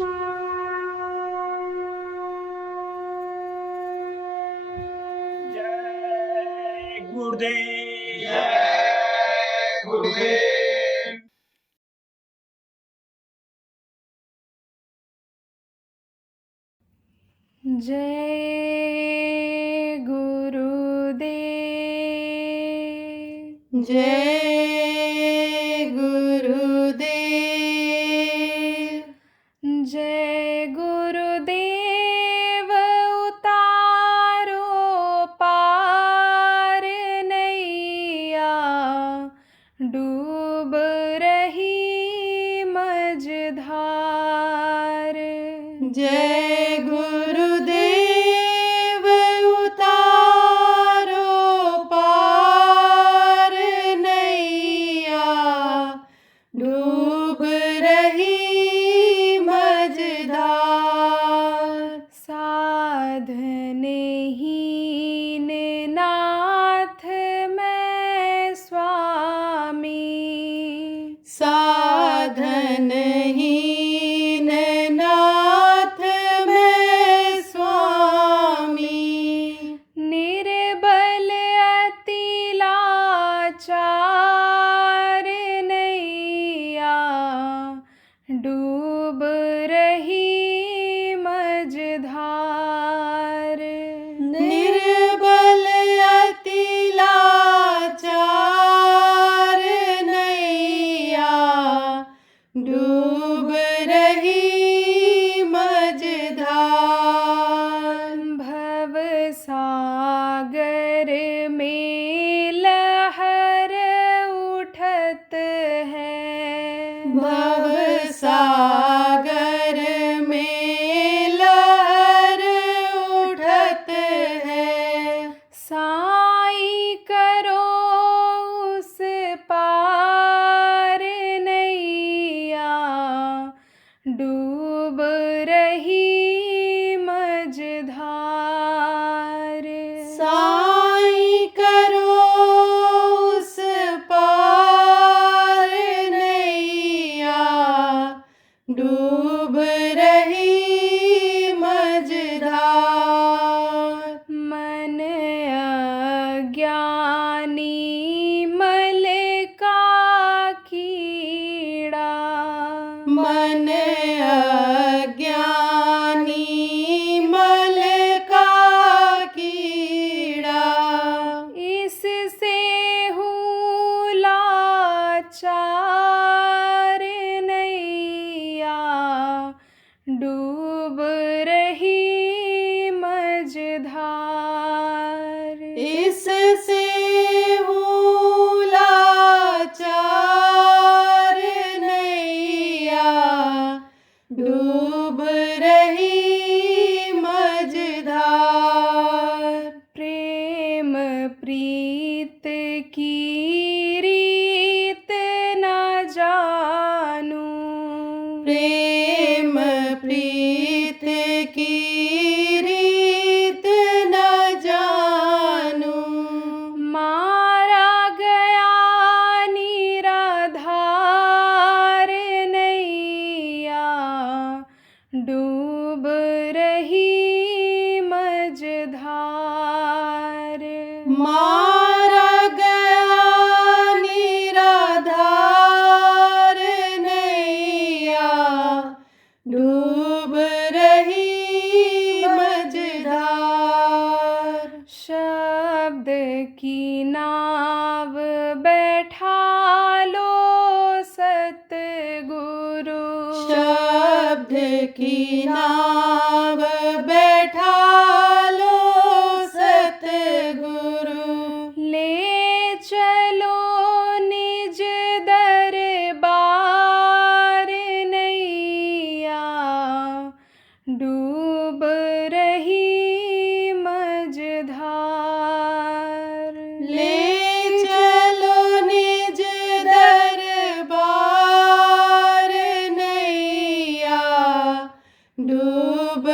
जय गुरुदेव। जय गुरुदेव। जय गुरुदेव। जय गुरुदेव। जय गुरुदेव उतारो पार नैया, डूब रही मझधार। जय गुरुदेव उतारो पार नैया, डूब रही मझधार। साधनहीन नाथ मैं स्वामी, साधनहीन नाथ मैं स्वामी, निर्बल अति लाचार नैया, डूब रही मझधार। निर्बल अति लाचार नैया, डूब रही मझधार। भव सागर में लहर उठत है, भव सागर में लहर उठत है। साई करो उस पार नैया, डूब रही मझधार। साई करो उस पार नैया, डूब रही मझधार। मन अज्ञानी मल का कीड़ा, मन अज्ञानी मल का कीड़ा, इससे हूँ लाचार नैया, डूब रही मझधार। इससे हूँ लाचार नैया, डूब रही मझधार। प्रेम प्रीत की रीत न जानू, प्रेम प्रीत की रीत न जानू, मारा गया निराधार नैया, डूब रही मझधार। मारा गया निराधार नैया, डूब रही मझधार। शब्द की नाव बैठा लो सतगुरु, शब्द की नाव बैठा लो सतगुरु, ले चलो निज दरबार नैया, डूब रही मझधार। ले चलो निज दरबार नैया, डूब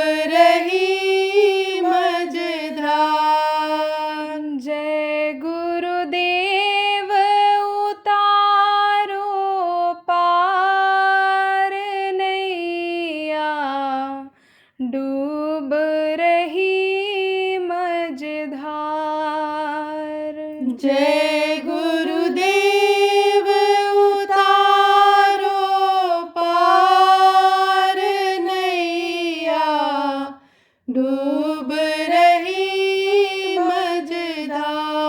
जय गुरुदेव उतारो पार नैया, डूब रही मझधार।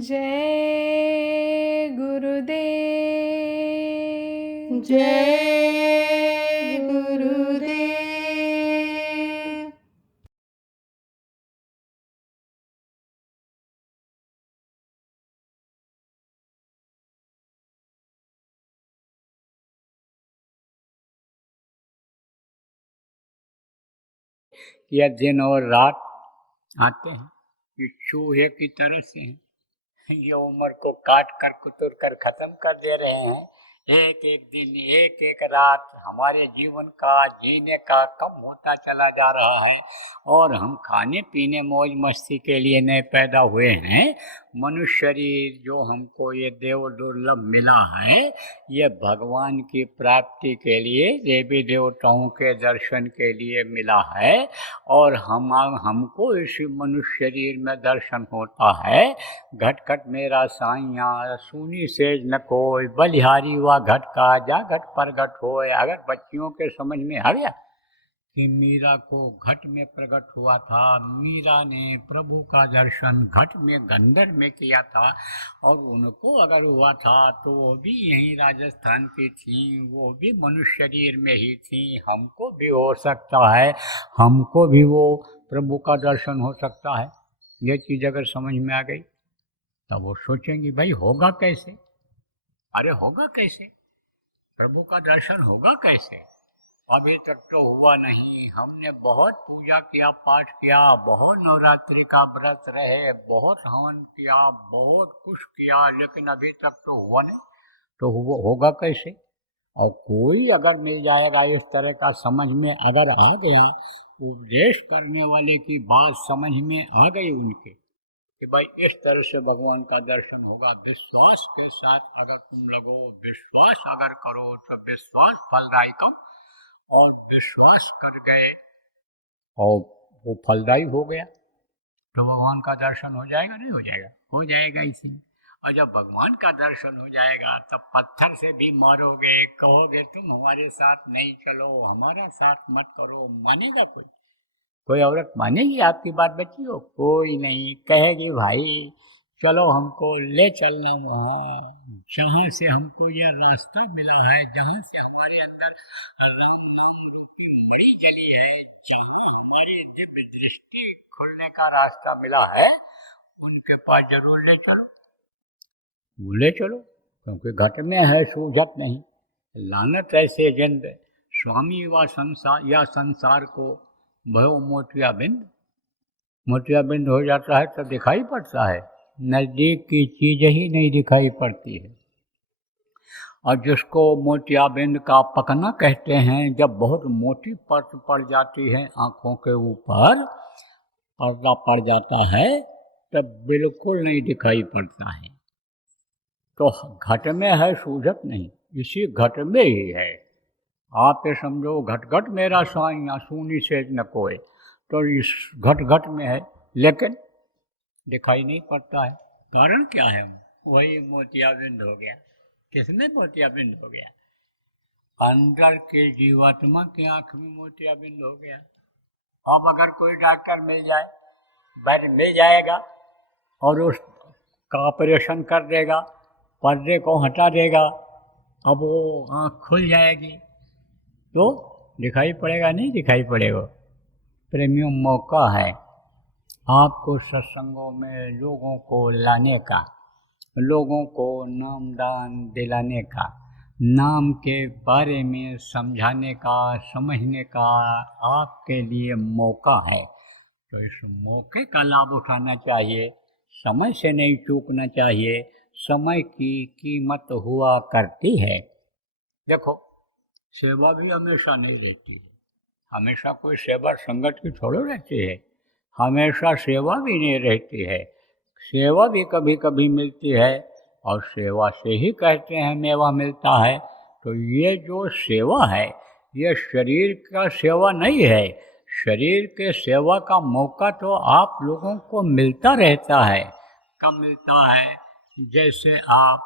जय गुरुदेव। जय गुरुदेव। यह दिन और रात आते हैं, ये चूहे की तरह से हैं, ये उम्र को काट कर कुतर कर खत्म कर दे रहे हैं। एक एक दिन एक एक रात हमारे जीवन का जीने का कम होता चला जा रहा है और हम खाने पीने मौज मस्ती के लिए नहीं पैदा हुए हैं। मनुष्य शरीर जो हमको ये देव दुर्लभ मिला है, ये भगवान की प्राप्ति के लिए, देवी देवताओं के दर्शन के लिए मिला है और हमको इस मनुष्य शरीर में दर्शन होता है। घट घट मेरा साइया सुनी सेज न कोई, बलिहारी हुआ घट का जा घट प्रगट होए। अगर बच्चियों के समझ में आ गया कि मीरा को घट में प्रकट हुआ था, मीरा ने प्रभु का दर्शन घट में गंधर में किया था और उनको अगर हुआ था तो वो भी यहीं राजस्थान की थी, वो भी मनुष्य शरीर में ही थी। हमको भी हो सकता है, हमको भी वो प्रभु का दर्शन हो सकता है। ये चीज़ अगर समझ में आ गई तब वो सोचेंगी भाई होगा कैसे, अरे होगा कैसे, प्रभु का दर्शन होगा कैसे। अभी तक तो हुआ नहीं। हमने बहुत पूजा किया, पाठ किया, बहुत नवरात्रि का व्रत रहे, बहुत हवन किया, बहुत कुछ किया, लेकिन अभी तक तो हुआ नहीं। तो होगा कैसे। और कोई अगर मिल जाएगा इस तरह का समझ में अगर आ गया, उपदेश करने वाले की बात समझ में आ गई उनके कि भाई इस तरह से भगवान का दर्शन होगा, विश्वास के साथ अगर तुम लगो, विश्वास अगर करो तो विश्वास फलदायी कम, और विश्वास कर गए और वो फलदायी हो गया तो भगवान का दर्शन हो जाएगा, नहीं हो जाएगा, हो जाएगा इसीलिए। और जब भगवान का दर्शन हो जाएगा तब पत्थर से भी मारोगे, कहोगे तुम हमारे साथ नहीं चलो, हमारा साथ मत करो, मानेगा कोई? कोई औरत मानेगी आपकी बात बच्ची हो? कोई नहीं। कहेगी भाई चलो हमको ले चलना वहाँ जहाँ से हमको यह रास्ता मिला है, जहाँ से हमारे अंदर राम नाम रूपी मणि चली है, जहाँ हमारी दिव्य दृष्टि खुलने का रास्ता मिला है, उनके पास जरूर ले चलो, ले चलो, क्योंकि घट में है सूझत नहीं। लानत ऐसे जिंद स्वामी व संसार या संसार को भयो मोतियाबिंद। मोतियाबिंद हो जाता है तो दिखाई पड़ता है, नज़दीक की चीज़ ही नहीं दिखाई पड़ती है। और जिसको मोतियाबिंद का पकना कहते हैं, जब बहुत मोटी परत पड़ जाती है आँखों के ऊपर, पर्दा पड़ जाता है, तब बिल्कुल नहीं दिखाई पड़ता है। तो घट में है सूझत नहीं, इसी घट में ही है। आप ये समझो घट घट मेरा साइया सुनी सेज न कोई, तो इस घट घट में है लेकिन दिखाई नहीं पड़ता है। कारण क्या है? वही मोतियाबिंद हो गया। किसमें मोतियाबिंद हो गया? अंदर के जीवात्मा की आंख में मोतियाबिंद हो गया। अब अगर कोई डॉक्टर मिल जाए, वैद्य मिल जाएगा और उसका ऑपरेशन कर देगा, पर्दे को हटा देगा, अब वो आँख खुल जाएगी, तो दिखाई पड़ेगा? नहीं दिखाई पड़ेगा। प्रेमियों, मौका है आपको सत्संगों में लोगों को लाने का, लोगों को नामदान दिलाने का, नाम के बारे में समझाने का, समझने का आपके लिए मौका है। तो इस मौके का लाभ उठाना चाहिए, समय से नहीं चूकना चाहिए। समय की कीमत हुआ करती है। देखो, सेवा भी हमेशा नहीं रहती है, हमेशा कोई सेवा संगत की थोड़ी रहती है, हमेशा सेवा भी नहीं रहती है। सेवा भी कभी कभी मिलती है और सेवा से ही कहते हैं मेवा मिलता है। तो ये जो सेवा है, ये शरीर का सेवा नहीं है। शरीर के सेवा का मौका तो आप लोगों को मिलता रहता है, कब मिलता है? जैसे आप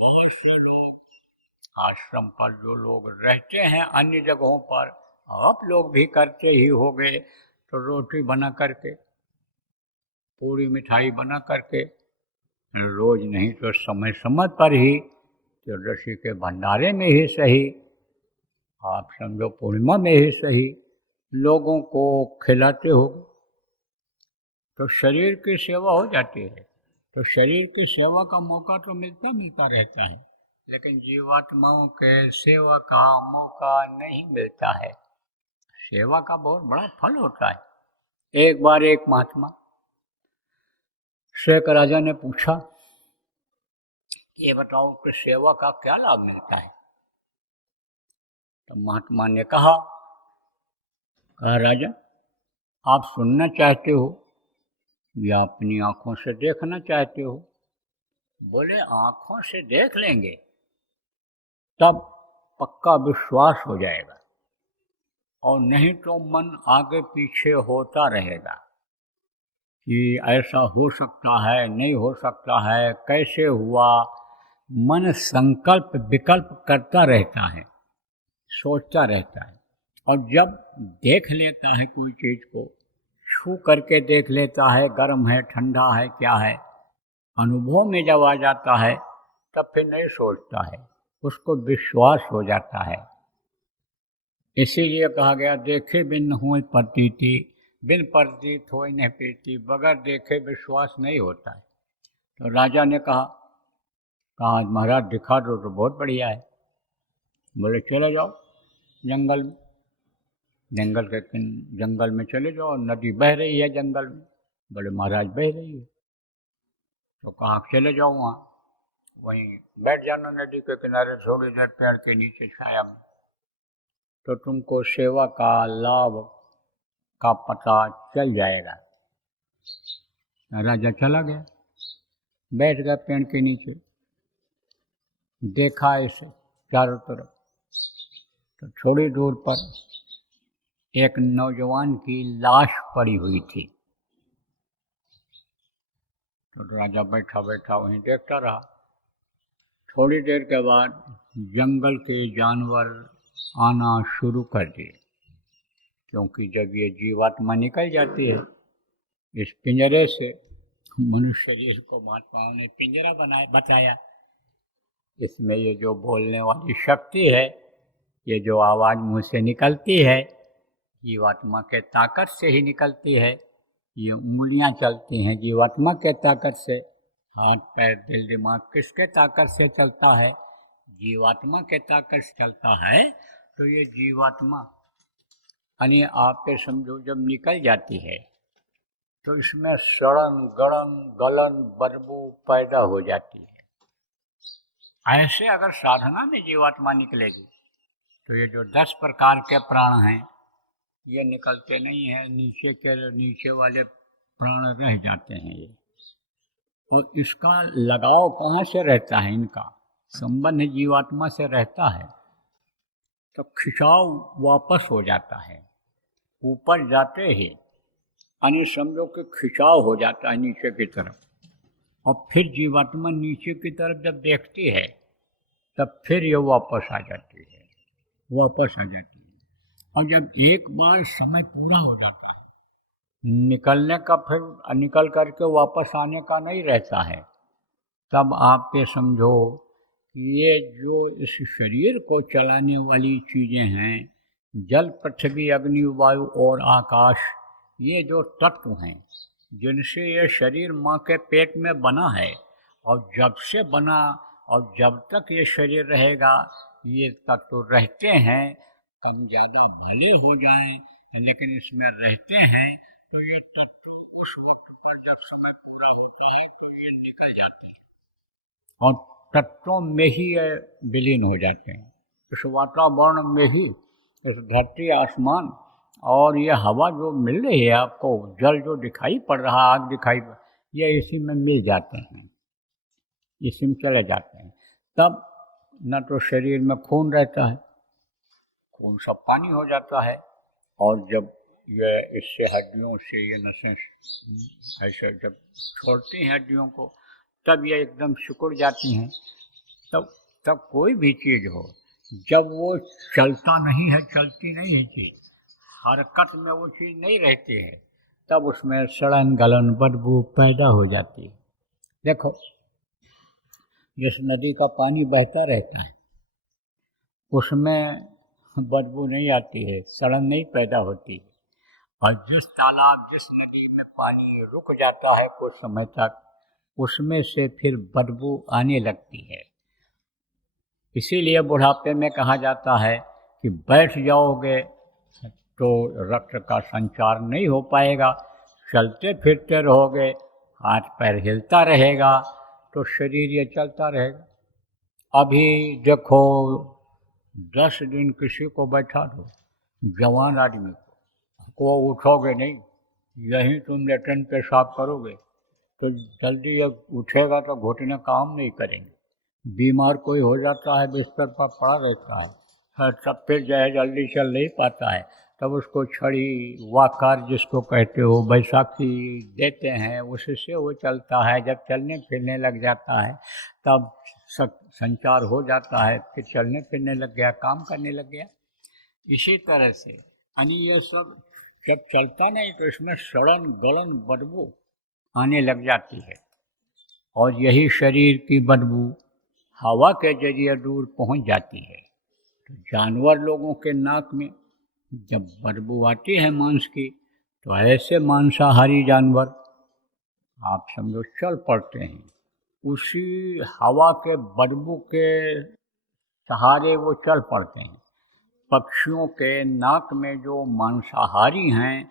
बहुत से लोग आश्रम पर जो लोग रहते हैं अन्य जगहों पर, आप लोग भी करते ही होंगे, तो रोटी बना करके, पूरी मिठाई बना करके, रोज नहीं तो समय समय पर ही, चतुर्दशी के भंडारे में ही सही, आप समझो पूर्णिमा में ही सही, लोगों को खिलाते हो, तो शरीर की सेवा हो जाती है। तो शरीर की सेवा का मौका तो मिलता रहता है, लेकिन जीवात्माओं के सेवा का मौका नहीं मिलता है। सेवा का बहुत बड़ा फल होता है। एक बार एक महात्मा से एक राजा ने पूछा, ये बताओ कि सेवा का क्या लाभ मिलता है? तो महात्मा ने कहा, राजा आप सुनना चाहते हो या अपनी आंखों से देखना चाहते हो? बोले आंखों से देख लेंगे तब पक्का विश्वास हो जाएगा, और नहीं तो मन आगे पीछे होता रहेगा कि ऐसा हो सकता है, नहीं हो सकता है, कैसे हुआ। मन संकल्प विकल्प करता रहता है, सोचता रहता है, और जब देख लेता है कोई चीज़ को, छू करके देख लेता है, गर्म है ठंडा है क्या है, अनुभव में जब आ जाता है तब फिर नहीं सोचता है, उसको विश्वास हो जाता है। इसीलिए कहा गया, देखे बिन हुई प्रतीति, बिन प्रतीत हो नहीं प्रीति, बगैर देखे विश्वास नहीं होता है। तो राजा ने कहा महाराज दिखा दो तो बहुत बढ़िया है। बोले चले जाओ जंगल में, जंगल में चले जाओ, नदी बह रही है जंगल में। बोले महाराज बह रही है, तो कहाँ चले जाओ, वहाँ वहीं बैठ जाना नदी के किनारे थोड़ी देर पेड़ के नीचे छाया में, तो तुमको सेवा का लाभ का पता चल जाएगा। राजा चला गया, बैठ गया पेड़ के नीचे, देखा इसे चारों तरफ, तो थोड़ी दूर पर एक नौजवान की लाश पड़ी हुई थी। तो राजा बैठा बैठा वहीं देखता रहा। थोड़ी देर के बाद जंगल के जानवर आना शुरू कर दिए, क्योंकि जब ये जीवात्मा निकल जाती है इस पिंजरे से, मनुष्य शरीर को महात्माओं ने पिंजरा बताया। इसमें ये जो बोलने वाली शक्ति है, ये जो आवाज़ मुँह से निकलती है, जीवात्मा के ताकत से ही निकलती है। ये उंगलियां चलती हैं जीवात्मा के ताकत से, हाथ पैर दिल दिमाग किसके ताकत से चलता है? जीवात्मा के ताकत से चलता है। तो ये जीवात्मा यानी आप ये समझो जब निकल जाती है तो इसमें सड़न गड़न गलन बदबू पैदा हो जाती है। ऐसे अगर साधना में जीवात्मा निकलेगी तो ये जो 10 प्रकार के प्राण हैं ये निकलते नहीं हैं, नीचे वाले प्राण रह जाते हैं ये। और इसका लगाव कहाँ से रहता है? इनका संबंध जीवात्मा से रहता है, तो खिंचाव वापस हो जाता है। ऊपर जाते ही यानी समझो कि खिंचाव हो जाता है नीचे की तरफ, और फिर जीवात्मा नीचे की तरफ जब देखती है तब फिर ये वापस आ जाती है। और जब एक बार समय पूरा हो जाता है, निकलने का, फिर निकल करके वापस आने का नहीं रहता है, तब आप ये समझो ये जो इस शरीर को चलाने वाली चीज़ें हैं, जल पृथ्वी अग्नि वायु और आकाश, ये जो तत्व हैं जिनसे ये शरीर माँ के पेट में बना है, और जब से बना और जब तक ये शरीर रहेगा ये तत्व रहते हैं। हम ज़्यादा भले हो जाएं लेकिन इसमें रहते हैं, तो ये तत्व उस वक्त पर जब समय पूरा होता है तो ये निकल जाते हैं और तत्वों में ही ये विलीन हो जाते हैं। इस वातावरण में ही, इस धरती आसमान और ये हवा जो मिल रही है आपको, जल जो दिखाई पड़ रहा, आग दिखाई, ये इसी में मिल जाते हैं, इसी में चले जाते हैं। तब न तो शरीर में खून रहता है, खून सब पानी हो जाता है, और जब ये इससे हड्डियों से ये नसें ऐसे जब छोड़ती हैं हड्डियों को, तब ये एकदम सिकुड़ जाती हैं। तब तब कोई भी चीज़ हो, जब वो चलता नहीं है, चलती नहीं है चीज़, हरकत में वो चीज़ नहीं रहती है, तब उसमें सड़न गलन बदबू पैदा हो जाती है। देखो, जिस नदी का पानी बहता रहता है उसमें बदबू नहीं आती है, सड़न नहीं पैदा होती है। और जिस तालाब, जिस नदी में पानी रुक जाता है कुछ समय तक, उसमें से फिर बदबू आने लगती है। इसीलिए बुढ़ापे में कहा जाता है कि बैठ जाओगे तो रक्त का संचार नहीं हो पाएगा, चलते फिरते रहोगे, हाथ पैर हिलता रहेगा, तो शरीर ये चलता रहेगा। अभी देखो 10 दिन किसी को बैठा दो, जवान आदमी को उठोगे नहीं, यहीं तुम लेटन पेशाब करोगे तो जल्दी ये उठेगा तो घुटने काम नहीं करेंगे। बीमार कोई हो जाता है, बिस्तर पर पड़ा रहता है, तब फिर जो है जल्दी चल नहीं पाता है, तब उसको छड़ी वाकार जिसको कहते हो, बैसाखी देते हैं, उससे वो चलता है। जब चलने फिरने लग जाता है तब संचार हो जाता है, फिर चलने फिरने लग गया, काम करने लग गया। इसी तरह से यानी ये सब जब चलता नहीं तो इसमें सड़न गलन बदबू आने लग जाती है, और यही शरीर की बदबू हवा के जरिए दूर पहुंच जाती है। तो जानवर लोगों के नाक में जब बदबू आती है मांस की, तो ऐसे मांसाहारी जानवर आप समझो चल पड़ते हैं, उसी हवा के बदबू के सहारे वो चल पड़ते हैं। पक्षियों के नाक में जो मांसाहारी हैं,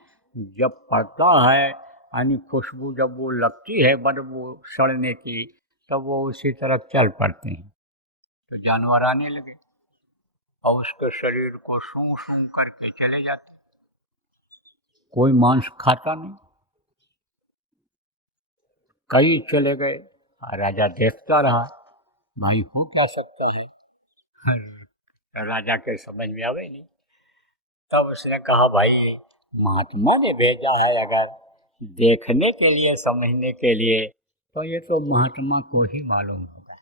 जब पड़ता है यानी खुशबू जब वो लगती है बदबू सड़ने की, तब वो उसी तरफ चल पड़ते हैं। तो जानवर आने लगे और उसके शरीर को सूंघ सूंघ करके चले जाते। कोई मांस खाता नहीं, कई चले गए। राजा देखता रहा, भाई हो क्या सकता है, राजा के समझ में आवे नहीं। तब उसने कहा, भाई महात्मा ने भेजा है अगर देखने के लिए, समझने के लिए, तो ये तो महात्मा को ही मालूम होगा।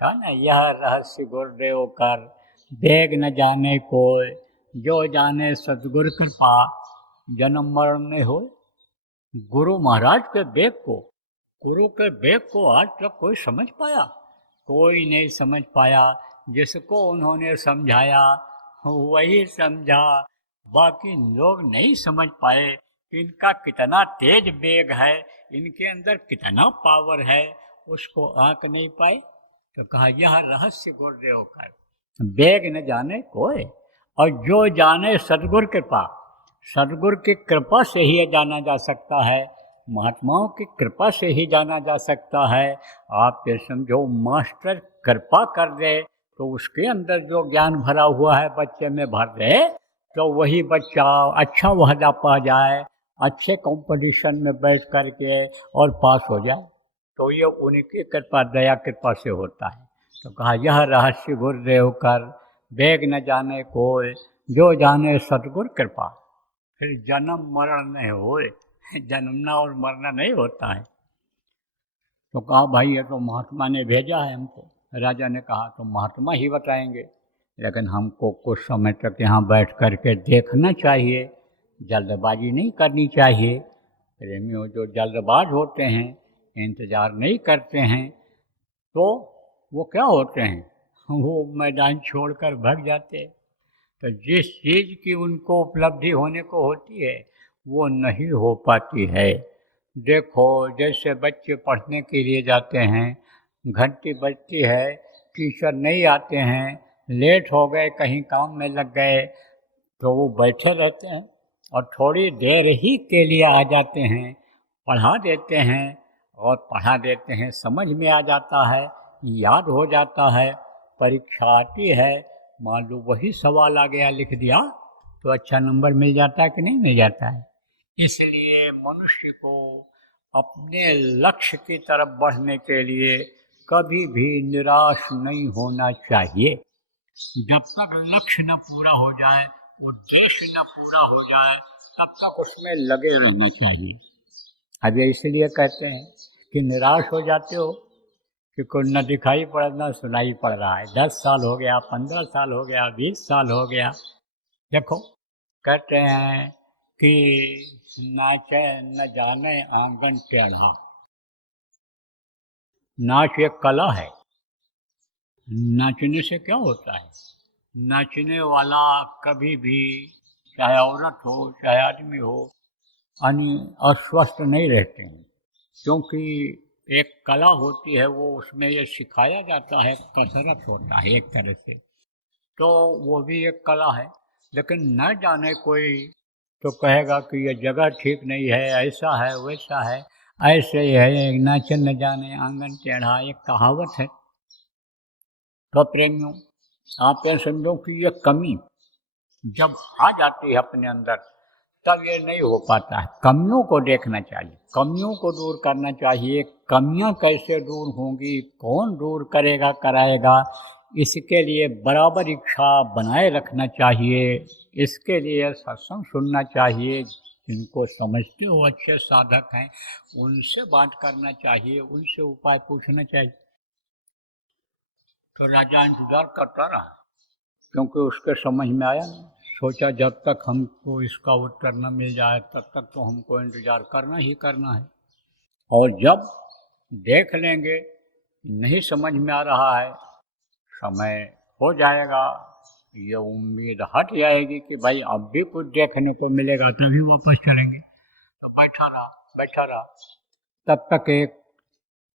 कहा ना, यह रहस्य गुरुदेव कर, बेग न जाने कोई, जो जाने सतगुरु कृपा, जन्म मरण में हो। गुरु महाराज के बेग को, गुरु के बेग को आज तक कोई समझ पाया? कोई नहीं समझ पाया। जिसको उन्होंने समझाया वही समझा, बाकी लोग नहीं समझ पाए कि इनका कितना तेज बेग है, इनके अंदर कितना पावर है, उसको आंक नहीं पाए। तो कहा, यह रहस्य गुरुदेव का, बेग न जाने कोई, और जो जाने सतगुरु कृपा, सतगुरु की कृपा से ही जाना जा सकता है, महात्माओं की कृपा से ही जाना जा सकता है। आप ये समझो, मास्टर कृपा कर दे तो उसके अंदर जो ज्ञान भरा हुआ है बच्चे में भर दे, तो वही बच्चा अच्छा वहदा पा जाए, अच्छे कंपटीशन में बैठ करके और पास हो जाए, तो ये उनकी कृपा, दया कृपा से होता है। तो कहा, यह रहस्य गुरुदेव कर, बेग न जाने कोई, जो जाने सतगुरु कृपा। फिर जन्म मरण नहीं होए, जन्मना और मरना नहीं होता है। तो कहा, भाई ये तो महात्मा ने भेजा है हमको। राजा ने कहा, तो महात्मा ही बताएंगे, लेकिन हमको कुछ समय तक यहाँ बैठ करके देखना चाहिए, जल्दबाजी नहीं करनी चाहिए। प्रेमियों जो जल्दबाज होते हैं, इंतज़ार नहीं करते हैं, तो वो क्या होते हैं, वो मैदान छोड़कर भाग जाते हैं। तो जिस चीज़ की उनको उपलब्धि होने को होती है वो नहीं हो पाती है। देखो, जैसे बच्चे पढ़ने के लिए जाते हैं, घंटी बजती है, टीचर नहीं आते हैं, लेट हो गए, कहीं काम में लग गए, तो वो बैठे रहते हैं और थोड़ी देर ही के लिए आ जाते हैं, पढ़ा देते हैं और पढ़ा देते हैं, समझ में आ जाता है, याद हो जाता है। परीक्षा आती है, मान लो वही सवाल आ गया, लिख दिया, तो अच्छा नंबर मिल जाता है कि नहीं मिल जाता है। इसलिए मनुष्य को अपने लक्ष्य की तरफ बढ़ने के लिए कभी भी निराश नहीं होना चाहिए। जब तक लक्ष्य न पूरा हो जाए, उद्देश्य न पूरा हो जाए, तब तक उसमें लगे रहना चाहिए। अब ये इसलिए कहते हैं कि निराश हो जाते हो कि कोई न दिखाई पड़ ना सुनाई पड़ रहा है। 10 साल हो गया, 15 साल हो गया, 20 साल हो गया। देखो कहते हैं कि नाचे न जाने आंगन टेढ़ा। नाच एक कला है। नाचने से क्या होता है? नाचने वाला कभी भी, चाहे औरत हो चाहे आदमी हो, अस्वस्थ नहीं रहते हैं, क्योंकि एक कला होती है, वो उसमें ये सिखाया जाता है, कसरत होता है एक तरह से, तो वो भी एक कला है। लेकिन न जाने कोई तो कहेगा कि ये जगह ठीक नहीं है, ऐसा है वैसा है, ऐसे ही है, नाचे न जाने आंगन टेढ़ा, एक कहावत है। तो प्रेमियों, आप ये समझो कि ये कमी जब आ जाती है अपने अंदर, तब ये नहीं हो पाता है। कमियों को देखना चाहिए, कमियों को दूर करना चाहिए। कमियां कैसे दूर होंगी, कौन दूर करेगा कराएगा, इसके लिए बराबर इच्छा बनाए रखना चाहिए। इसके लिए सत्संग सुनना चाहिए, जिनको समझते हो अच्छे साधक हैं उनसे बात करना चाहिए, उनसे उपाय पूछना चाहिए। तो राजा इंतजार करता रहा, क्योंकि उसके समझ में आया नहीं। सोचा जब तक हमको इसका उत्तर न मिल जाए तब तक तो हमको इंतजार करना ही करना है, और जब देख लेंगे नहीं समझ में आ रहा है, समय हो जाएगा, ये उम्मीद हट जाएगी कि भाई अब भी कुछ देखने को मिलेगा तभी वापस चलेंगे। तो बैठा रहा। तब तक एक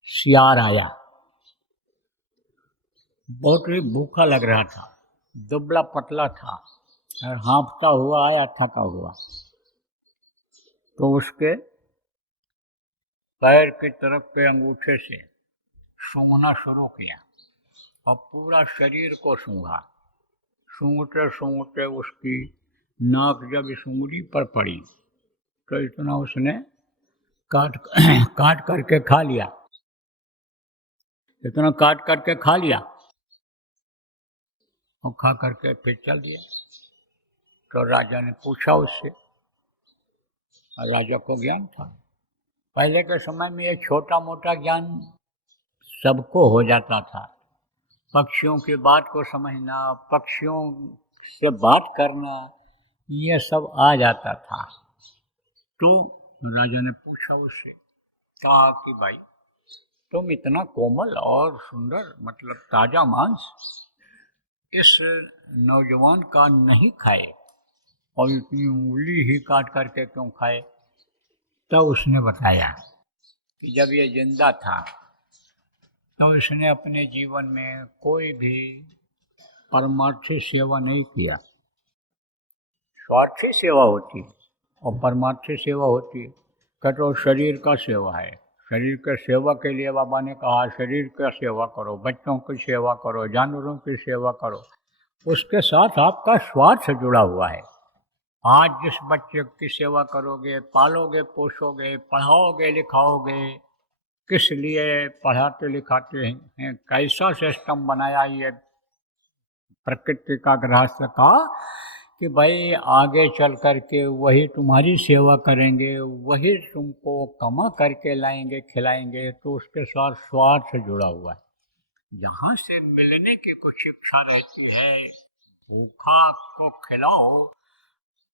सियार आया, बहुत ही भूखा लग रहा था, दुबला पतला था और हाँफता हुआ आया, थका हुआ। तो उसके पैर की तरफ के अंगूठे से सूंघना शुरू किया और पूरा शरीर को सूंघा। सूंघते सूंघते उसकी नाक जब इस उंगली पर पड़ी तो इतना उसने काट करके खा लिया, इतना काट करके खा लिया और खा करके फिर चल दिया। तो राजा ने पूछा उससे, और राजा को ज्ञान था। पहले के समय में ये छोटा मोटा ज्ञान सबको हो जाता था। पक्षियों की बात को समझना, पक्षियों से बात करना, ये सब आ जाता था। तो राजा ने पूछा उससे, कहा कि भाई तुम इतना कोमल और सुंदर, मतलब ताजा मांस इस नौजवान का नहीं खाए और इतनी उंगली ही काट करके क्यों खाए? तो उसने बताया कि जब ये जिंदा था तो इसने अपने जीवन में कोई भी परमार्थी सेवा नहीं किया। स्वार्थी सेवा होती है और परमार्थी सेवा होती है। कहते शरीर का सेवा है, शरीर के सेवा के लिए बाबा ने कहा शरीर का सेवा करो, बच्चों की सेवा करो, जानवरों की सेवा करो। उसके साथ आपका स्वार्थ जुड़ा हुआ है। आज जिस बच्चे की सेवा करोगे, पालोगे, पोसोगे, पढ़ाओगे, लिखाओगे, किस लिए पढ़ाते लिखाते हैं, कैसा सिस्टम बनाया ये प्रकृति का, गृहस्थ का, कि भाई आगे चल करके वही तुम्हारी सेवा करेंगे, वही तुमको कमा करके लाएंगे, खिलाएंगे। तो उसके साथ स्वार्थ जुड़ा हुआ है। जहाँ से मिलने की कुछ इच्छा रहती है, भूखा को खिलाओ,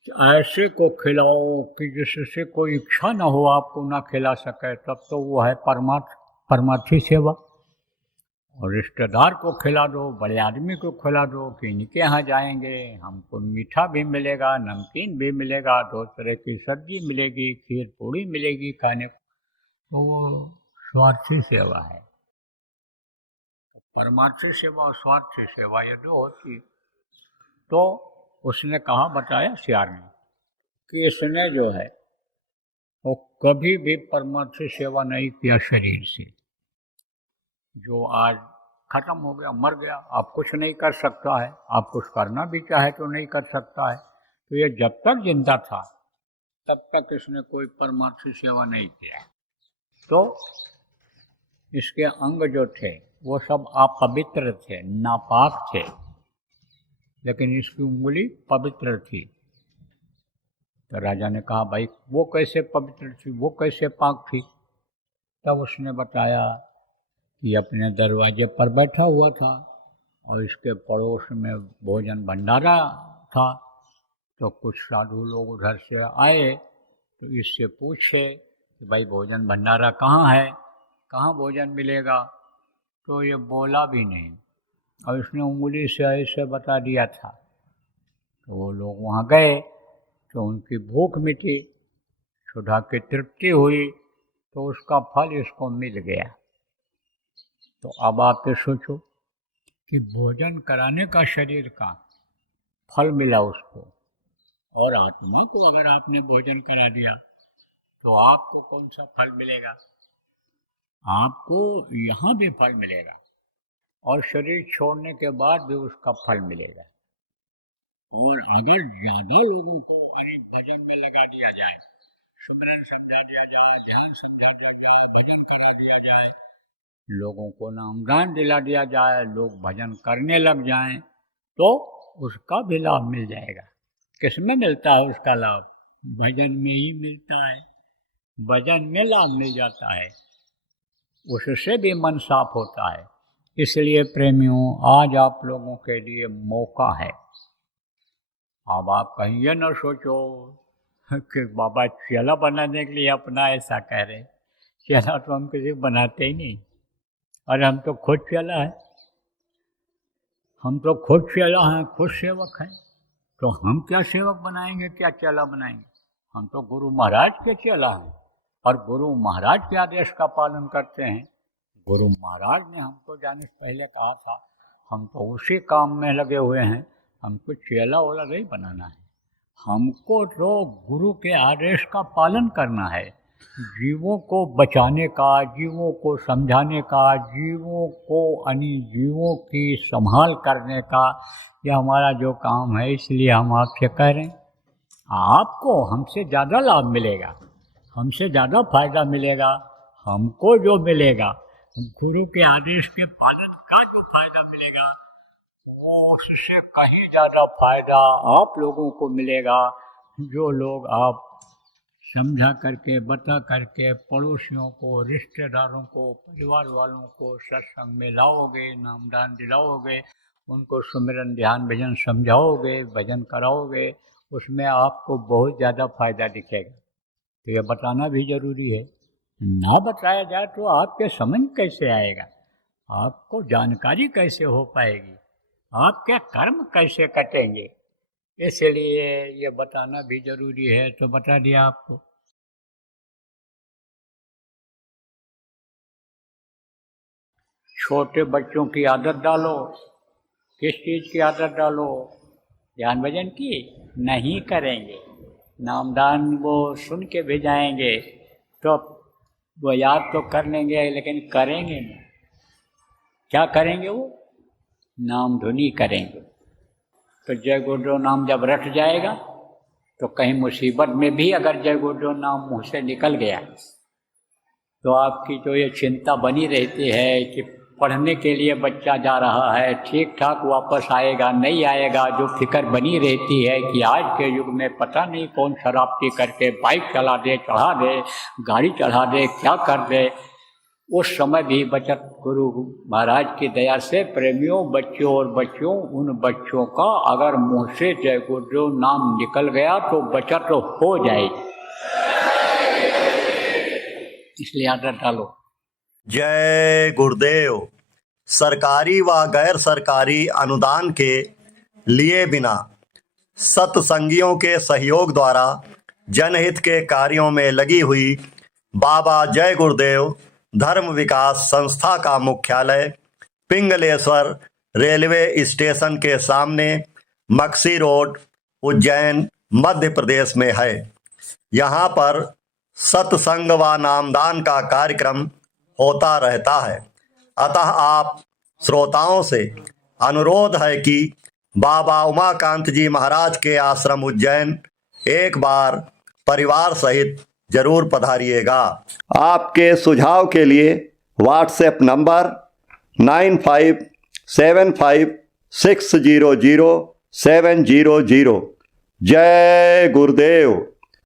ऐसे को खिलाओ कि जिससे कोई इच्छा ना हो आपको ना खिला सके, तब तो वो है परमार्थी सेवा। और रिश्तेदार को खिला दो, बड़े आदमी को खिला दो कि इनके यहाँ जाएंगे, हमको मीठा भी मिलेगा, नमकीन भी मिलेगा, 2 तरह की सब्जी मिलेगी, खीर पूड़ी मिलेगी खाने को। तो वो स्वार्थी सेवा है। परमार्थी सेवा और स्वार्थी सेवा ये दो होती। तो उसने कहा, बताया सियार ने कि इसने जो है वो कभी भी परमार्थी सेवा नहीं किया शरीर से। जो आज खत्म हो गया, मर गया, आप कुछ नहीं कर सकता है, आप कुछ करना भी चाहे तो नहीं कर सकता है। तो ये जब तक जिंदा था तब तक इसने कोई परमार्थी सेवा नहीं किया। तो इसके अंग जो थे वो सब अपवित्र थे, नापाक थे, लेकिन इसकी उंगली पवित्र थी। तो राजा ने कहा भाई वो कैसे पवित्र थी, वो कैसे पाक थी? तब उसने बताया कि अपने दरवाजे पर बैठा हुआ था और इसके पड़ोस में भोजन भंडारा था। तो कुछ साधु लोग उधर से आए तो इससे पूछे कि भाई भोजन भंडारा कहाँ है, कहाँ भोजन मिलेगा? तो ये बोला भी नहीं और इसने उंगली से ऐसे बता दिया था। तो वो लोग वहाँ गए तो उनकी भूख मिटी, क्षुधा की तृप्ति हुई, तो उसका फल इसको मिल गया। तो अब आप ये सोचो कि भोजन कराने का शरीर का फल मिला उसको, और आत्मा को अगर आपने भोजन करा दिया तो आपको कौन सा फल मिलेगा? आपको यहाँ भी फल मिलेगा और शरीर छोड़ने के बाद भी उसका फल मिलेगा। और अगर ज़्यादा लोगों को अरे भजन में लगा दिया जाए, सुमिरन समझा दिया जाए, ध्यान समझा दिया जाए, भजन करा दिया जाए, लोगों को नामदान दिला दिया जाए, लोग भजन करने लग जाएं, तो उसका भी लाभ मिल जाएगा। किसमें मिलता है उसका लाभ? भजन में ही मिलता है। भजन में लाभ मिल जाता है, उससे भी मन साफ होता है। इसलिए प्रेमियों, आज आप लोगों के लिए मौका है। अब आप कहीं ये न सोचो कि बाबा चेला बनाने के लिए अपना ऐसा कह रहे। चेला तो हम किसी को बनाते ही नहीं, अरे हम तो खुद चेला है, हम तो खुद चेला हैं, खुद सेवक हैं। तो हम क्या सेवक बनाएंगे, क्या चेला बनाएंगे? हम तो गुरु महाराज के चेला हैं और गुरु महाराज के आदेश का पालन करते हैं। गुरु महाराज ने हमको जाने से पहले कहा था, हम तो उसी काम में लगे हुए हैं, हमको चेला वाला नहीं बनाना है। हमको तो गुरु के आदेश का पालन करना है, जीवों को बचाने का, जीवों को समझाने का, जीवों को जीवों की संभाल करने का, यह हमारा जो काम है। इसलिए हम आपसे कह रहे हैं, आपको हमसे ज़्यादा लाभ मिलेगा, हमसे ज़्यादा फायदा मिलेगा। हमको जो मिलेगा, गुरु के आदेश के पालन का जो फायदा मिलेगा, वो उससे कहीं ज़्यादा फायदा आप लोगों को मिलेगा। जो लोग आप समझा करके, बता करके पड़ोसियों को, रिश्तेदारों को, परिवार वालों को सत्संग में लाओगे, नामदान दिलाओगे, उनको सुमिरन ध्यान भजन समझाओगे, भजन कराओगे, उसमें आपको बहुत ज़्यादा फायदा दिखेगा। तो ये बताना भी ज़रूरी है। ना बताया जाए तो आपके समझ कैसे आएगा, आपको जानकारी कैसे हो पाएगी, आपके कर्म कैसे कटेंगे? इसलिए ये बताना भी जरूरी है, तो बता दिया आपको। छोटे बच्चों की आदत डालो। किस चीज़ की आदत डालो? ध्यान भजन की नहीं करेंगे, नामदान वो सुन के भी जाएंगे तो वो याद तो कर लेंगे, लेकिन करेंगे नहीं। क्या करेंगे? वो नाम धुनी करेंगे। तो जय गुरुदेव नाम जब रट जाएगा तो कहीं मुसीबत में भी अगर जय गुरुदेव नाम मुँह से निकल गया तो आपकी जो ये चिंता बनी रहती है कि पढ़ने के लिए बच्चा जा रहा है, ठीक ठाक वापस आएगा नहीं आएगा, जो फिक्र बनी रहती है कि आज के युग में पता नहीं कौन शराब पी करके बाइक चला दे, चढ़ा दे, गाड़ी चढ़ा दे, क्या कर दे, उस समय भी बचत गुरु महाराज की दया से प्रेमियों, बच्चों और बच्चियों, उन बच्चों का अगर मुँह से जय गुरुदेव नाम निकल गया तो बचत हो जाएगी। इसलिए आदत डालो। जय गुरुदेव। सरकारी व गैर सरकारी अनुदान के लिए बिना सत्संगियों के सहयोग द्वारा जनहित के कार्यों में लगी हुई बाबा जय गुरुदेव धर्म विकास संस्था का मुख्यालय पिंगलेश्वर रेलवे स्टेशन के सामने मक्सी रोड, उज्जैन, मध्य प्रदेश में है। यहाँ पर सत्संग व नामदान का कार्यक्रम होता रहता है। अतः आप श्रोताओं से अनुरोध है कि बाबा उमाकांत जी महाराज के आश्रम उज्जैन एक बार परिवार सहित जरूर पधारिएगा। आपके सुझाव के लिए व्हाट्सएप नंबर 9575600700। जय गुरुदेव।